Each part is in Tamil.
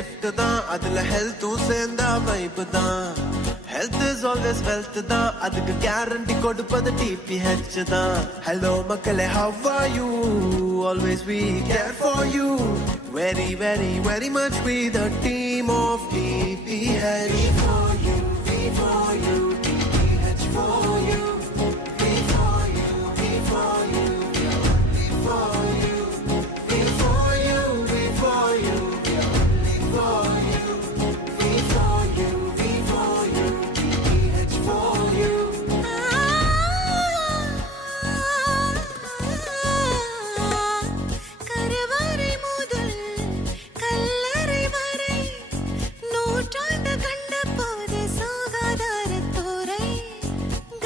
gift தான் அதுல ஹெல்த்தும் சேர்ந்தா வைப் தான் ஹெல்த் இஸ் ஆல்வேஸ் வெல்த் தான் அதுக்கு கேரண்டி கொடுப்பது டிபிஹெச் தான் ஹலோ மக்களே how are you always we care for you very very very much we the team of DPH for you for you DPH for you for you for you for you for you for you for you for you for you DPH for you கருவறை முதல் கல்லறை வரை நூற்றாண்டு கண்ட போது சுகாதாரத்துறை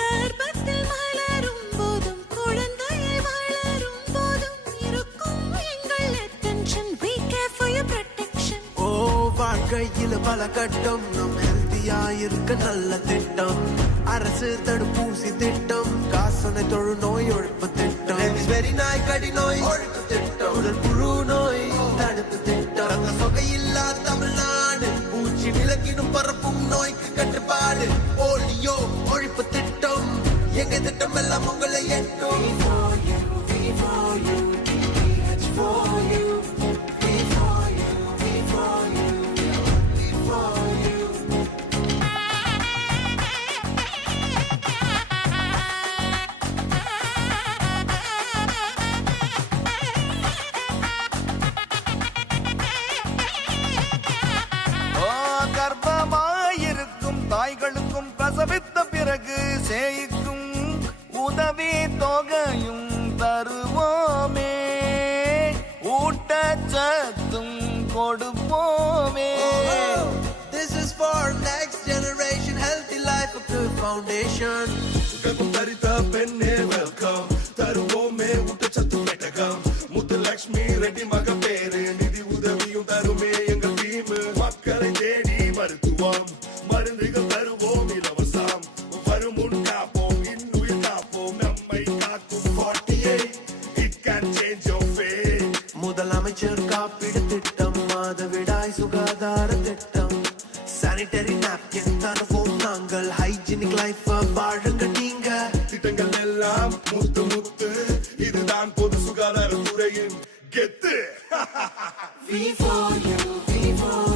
கர்ப்பத்தில் மலரும் போதும் குழந்தையை வளரும் போதும் இருக்கும் எங்கள் attention we care for your protection ஓ வாழ்க்கையில் பல கட்டம் நம் ஹெல்த்தியா இருக்க நல்ல திட்டம் அரசு தடுப்பூசி திட்டம் காசனை தொழு நோய் ஒழிப்பு திட்டம் வெறி நாய் கடி நோய் ஒழிப்பு திட்டம் உடல் புழு நோய் தடுப்பு திட்டம் ரத்த சொகையில்லா தமிழ்நாடு பூச்சி விலங்கினும் பரப்பும் நோய்க்கு கட்டுப்பாடு போலியோ ஒழிப்பு திட்டம் எங்க திட்டம் எல்லாம் உங்களை எட்டும் for you for you DPH for you for you for you for you கர்ப்பமாயிருக்கும் தாய்களுக்கும் பிரசவித்த பிறகு சேய்க்கும் உதவி தொகையும் தருவோமே ஊட்டச்சத்தும் கொடுப்போமே This is for next generation healthy life of good foundation கர்ப்பம் தரித்த பெண்ணே வெல்கம் தருவோமே ஊட்டச்சத்து பெட்டகம் முத்துலட்சுமி ரெட்டி மக பேரு நிதி உதவியும் தருமே எங்கள் டீம் மக்களை தேடி மருத்துவம் மருந்துகள் தருவோம் இலவசம் வரும் முன் காப்போம் இன்னுயிர் காப்போம் நம்மை காக்கும் 48 it can change your fate முதலமைச்சர் காப்பீடு திட்டம் மாதவிடாய் சுகாதார திட்டம் சானிட்டரி நாப்கின் தருவோம் நாங்கள் ஹைஜீனிக் லைஃப் வாழுங்க நீங்க திட்டங்கள் எல்லாம் முத்து முத்து இதுதான் பொது சுகாதாரத்துறையின் கெத்து We for you, we for